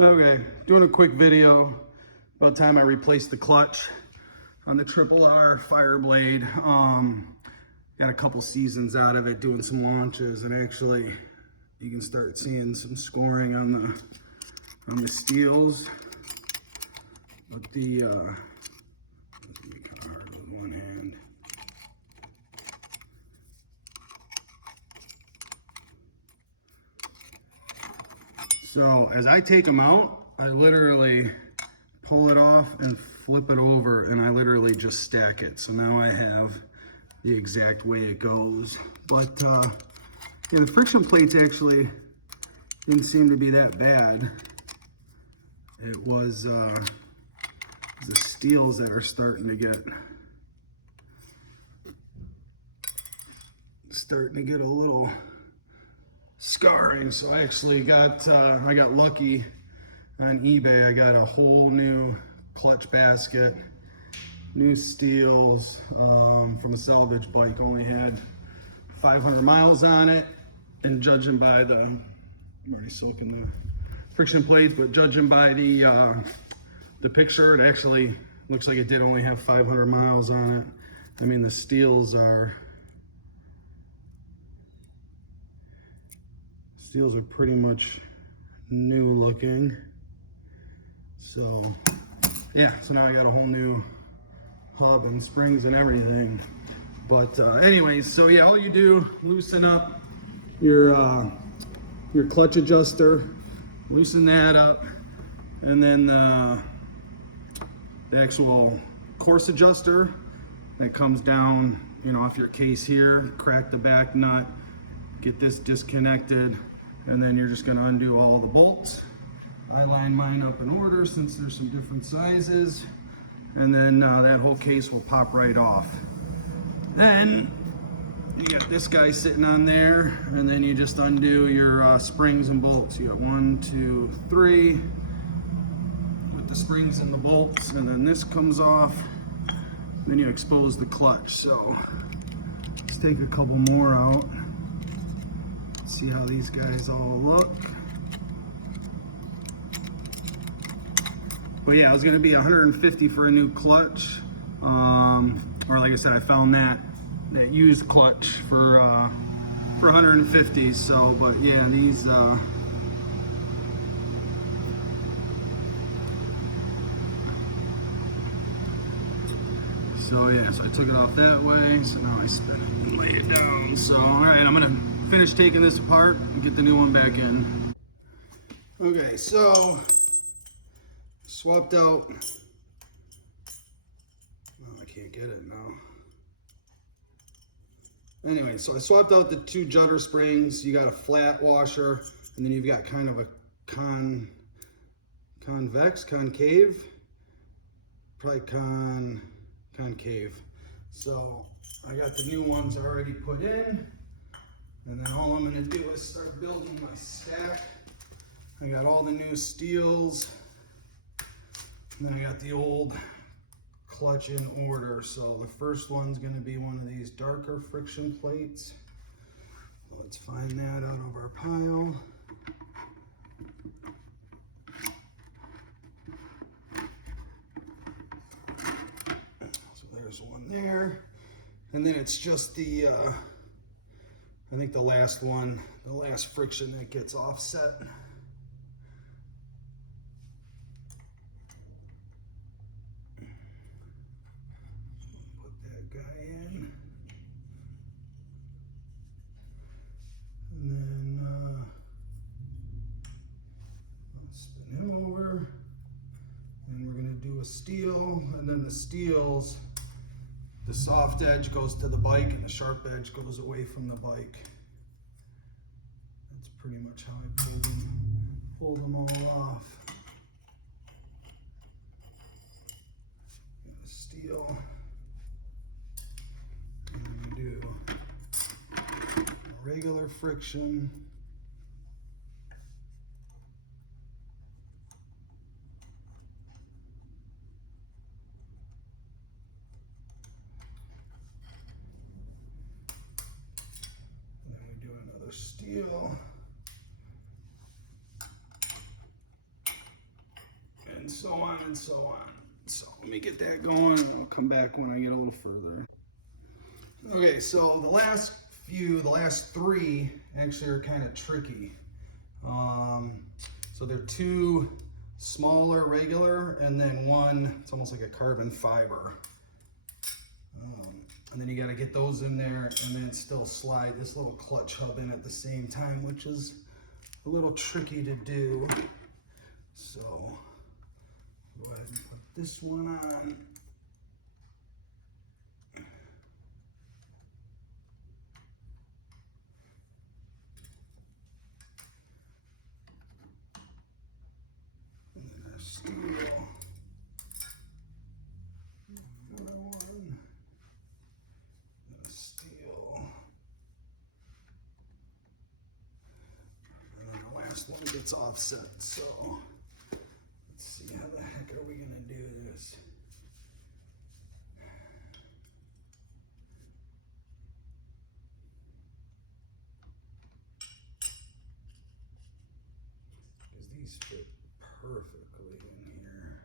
Okay, doing a quick video. About time I replaced the clutch on the RRR Fireblade. Got a couple seasons out of it, doing some launches, and actually you can start seeing some scoring on the steels. But the hard with one hand. So as I take them out, I literally pull it off and flip it over, and I literally just stack it. So now I have the exact way it goes. But yeah, the friction plates actually didn't seem to be that bad. It was the steels that are starting to get a little scarring. So I actually got I got lucky on eBay. I got a whole new clutch basket, new steels from a salvage bike. Only had 500 miles on it, and judging by I'm already soaking the friction plates, but judging by the picture, it actually looks like it did only have 500 miles on it. I mean, the steels are pretty much new looking. So yeah, so now I got a whole new hub and springs and everything. But anyways, so yeah, all you do, loosen up your clutch adjuster, loosen that up, and then the actual course adjuster that comes down, you know, off your case here, crack the back nut, get this disconnected, and then you're just going to undo all the bolts. I line mine up in order since there's some different sizes, and then that whole case will pop right off. Then you got this guy sitting on there, and then you just undo your springs and bolts. You got 1, 2, 3 with the springs and the bolts, and then this comes off. Then you expose the clutch. So let's take a couple more out. See how these guys all look. But yeah, it was gonna be 150 for a new clutch. Or like I said, I found that used clutch for 150. So, but yeah, these so yeah, so I took it off that way. So now I spin it and lay it down. So all right, I'm gonna finish taking this apart and get the new one back in. Okay, so swapped out. Oh, I can't get it now. Anyway, so I swapped out the 2 judder springs. You got a flat washer, and then you've got kind of a concave, probably concave. So I got the new ones already put in, and then all I'm gonna do is start building my stack. I got all the new steels, and then I got the old clutch in order. So the first one's gonna be one of these darker friction plates. Let's find that out of our pile. So there's one there. And then it's just the, I think the last one, the last friction that gets offset. Steel, and then the steels, the soft edge goes to the bike and the sharp edge goes away from the bike. That's pretty much how I pull them all off. Got a steel, and then we do a regular friction. Steel. and so on and so on. So let me get that going, and I'll come back when I get a little further. Okay, so the last three actually are kind of tricky. So they're two smaller regular, and then one, it's almost like a carbon fiber. And then you got to get those in there and then still slide this little clutch hub in at the same time, which is a little tricky to do. So go ahead and put this one on. And then our steel. Another one. And steel. And then the last one gets offset. So let's see, how the heck are we going to do this? Because these fit perfectly in here.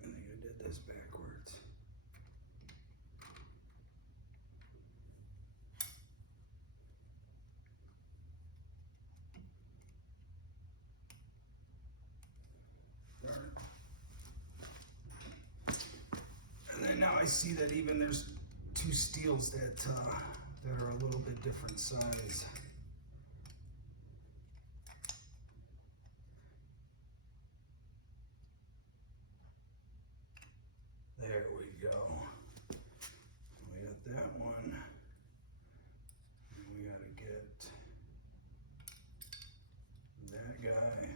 I think I did this backwards. Darn it. And then now I see that even there's two steels that are a little bit different size. There we go. We got that one. And we got to get that guy.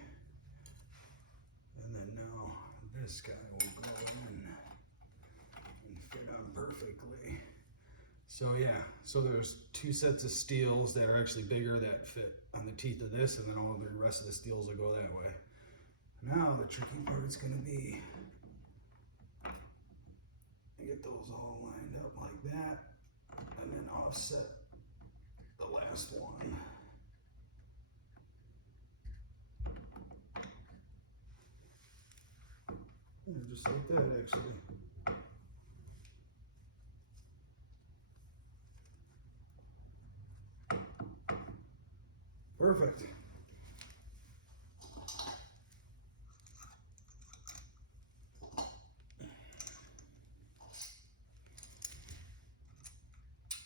And then now this guy will go in and fit on perfectly. So yeah, so there's two sets of steels that are actually bigger that fit on the teeth of this, and then all the rest of the steels will go that way. Now the tricky part is going to be get those all lined up like that, and then offset the last one. Yeah, just like that, actually. Perfect.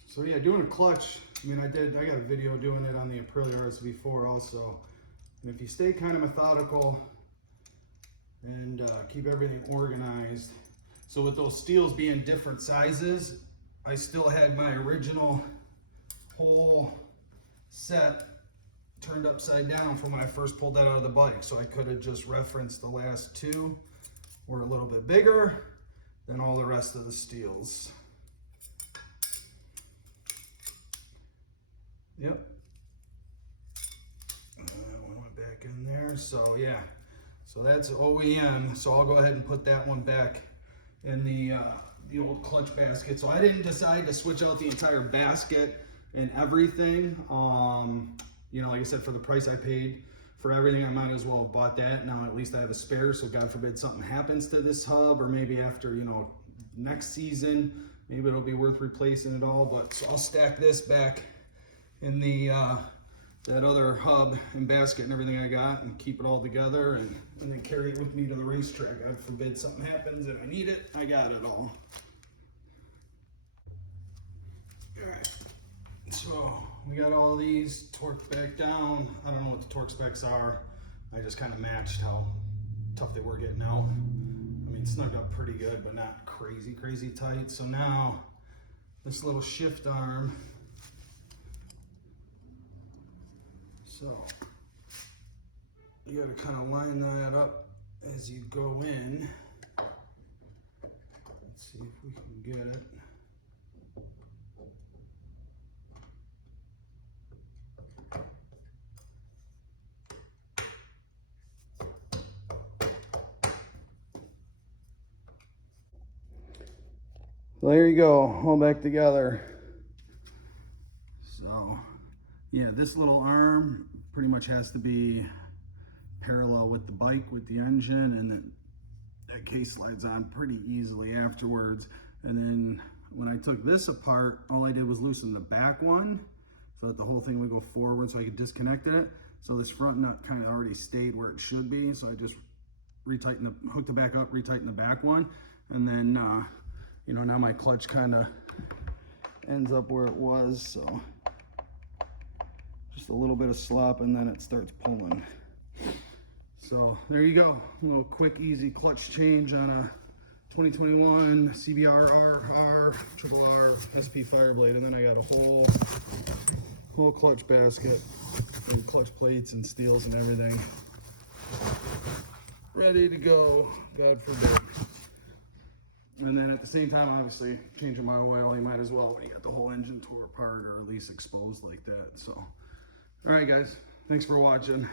So yeah, doing a clutch, I mean, I got a video doing it on the Aprilia RSV4 also. And if you stay kind of methodical and keep everything organized. So with those steels being different sizes, I still had my original whole set turned upside down from when I first pulled that out of the bike. So I could have just referenced the last two were a little bit bigger than all the rest of the steels. Yep. That one went back in there. So yeah, so that's OEM. So I'll go ahead and put that one back in the old clutch basket. So I didn't decide to switch out the entire basket and everything. You know, like I said, for the price I paid for everything, I might as well have bought that. Now at least I have a spare, so God forbid something happens to this hub, or maybe after, you know, next season, maybe it'll be worth replacing it all. But so I'll stack this back in the that other hub and basket and everything I got, and keep it all together, and then carry it with me to the racetrack. God forbid something happens and I need it, I got it all. All right, so we got all these torqued back down. I don't know what the torque specs are. I just kind of matched how tough they were getting out. I mean, snugged up pretty good, but not crazy tight. So now this little shift arm, so you got to kind of line that up as you go in. Let's see if we can get it. There you go, all back together. So yeah, this little arm pretty much has to be parallel with the bike, with the engine, and then that case slides on pretty easily afterwards. And then when I took this apart, all I did was loosen the back one so that the whole thing would go forward so I could disconnect it. So this front nut kind of already stayed where it should be. So I just hooked the back up, retightened the back one, and then you know, now my clutch kind of ends up where it was, so just a little bit of slop and then it starts pulling. So there you go, a little quick, easy clutch change on a 2021 cbr1000rr-r SP Fireblade, and then I got a whole clutch basket with clutch plates and steels and everything ready to go, God forbid. And then at the same time, obviously, changing my oil, you might as well when you got the whole engine tore apart or at least exposed like that. So, all right, guys, thanks for watching.